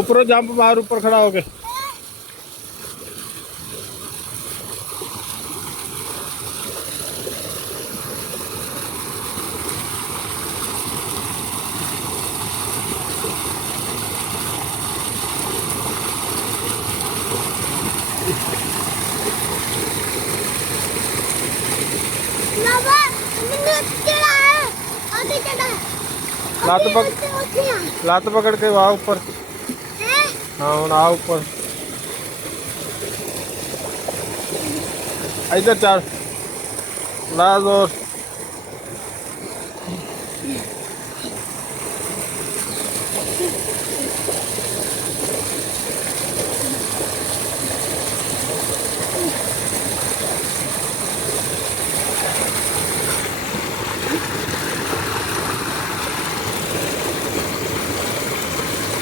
ऊपर जंप मार, ऊपर खड़ा हो गए। लात पकड़ के वहाँ ऊपर। हाँ हूँ आ ऊपर इधर चल ला जोर।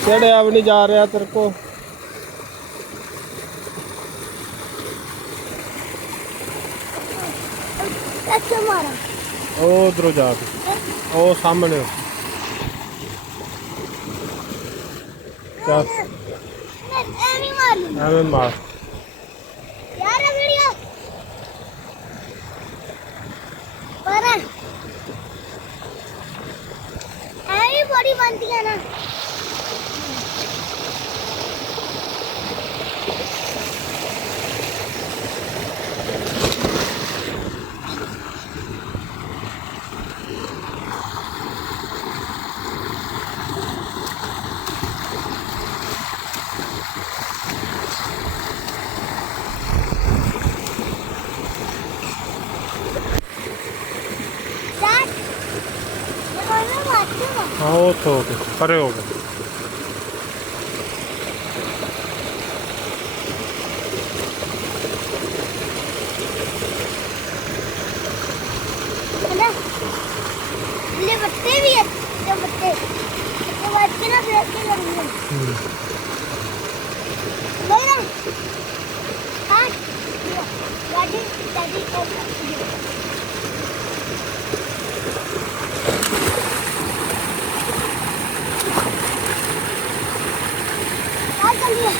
चढ़े अब नहीं जा रहा तेरे को। ओ उधर जा, ओ सामने एवं मार। बड़ी बनती है ना। हाँ वो तो हो गए, खड़े हो गए। ये बच्चे भी है, जो बच्चे ना ब्रेक के करेंगे। नहीं ना, हाँ, गाड़ी गाड़ी कर लिया।